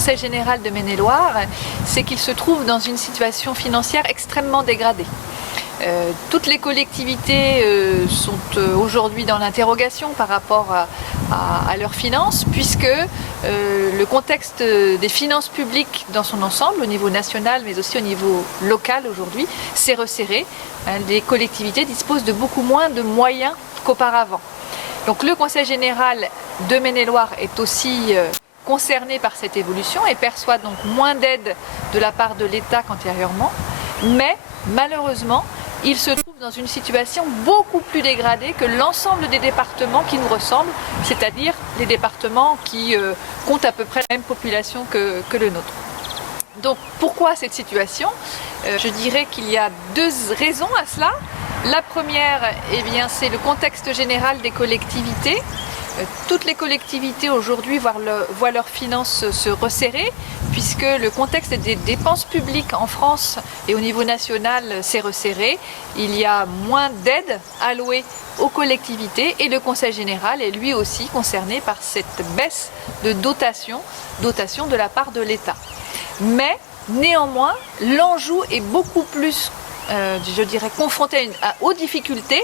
Conseil général de Maine-et-Loire, c'est qu'il se trouve dans une situation financière extrêmement dégradée. Toutes les collectivités sont aujourd'hui dans l'interrogation par rapport à leurs finances, puisque le contexte des finances publiques dans son ensemble, au niveau national mais aussi au niveau local aujourd'hui, s'est resserré. Les collectivités disposent de beaucoup moins de moyens qu'auparavant. Donc le Conseil général de Maine-et-Loire est aussi concerné par cette évolution et perçoit donc moins d'aide de la part de l'État qu'antérieurement, mais malheureusement, il se trouve dans une situation beaucoup plus dégradée que l'ensemble des départements qui nous ressemblent, c'est-à-dire les départements qui comptent à peu près la même population que le nôtre. Donc pourquoi cette situation ? Je dirais qu'il y a deux raisons à cela. La première, c'est le contexte général des collectivités. Toutes les collectivités aujourd'hui voient leurs finances se resserrer, puisque le contexte des dépenses publiques en France et au niveau national s'est resserré. Il y a moins d'aides allouées aux collectivités et le Conseil général est lui aussi concerné par cette baisse de dotation de la part de l'État. Mais néanmoins, l'Anjou est beaucoup plus, confronté aux difficultés,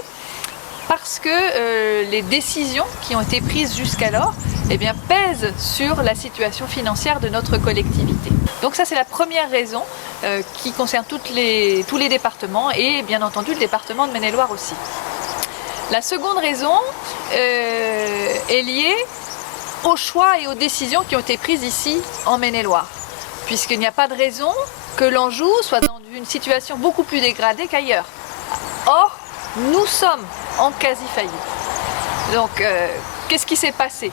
parce que les décisions qui ont été prises jusqu'alors pèsent sur la situation financière de notre collectivité. Donc ça, c'est la première raison qui concerne tous les départements et bien entendu le département de Maine-et-Loire aussi. La seconde raison est liée aux choix et aux décisions qui ont été prises ici en Maine-et-Loire, puisqu'il n'y a pas de raison que l'Anjou soit dans une situation beaucoup plus dégradée qu'ailleurs. Or, nous sommes en quasi-faillite. Donc, qu'est-ce qui s'est passé ?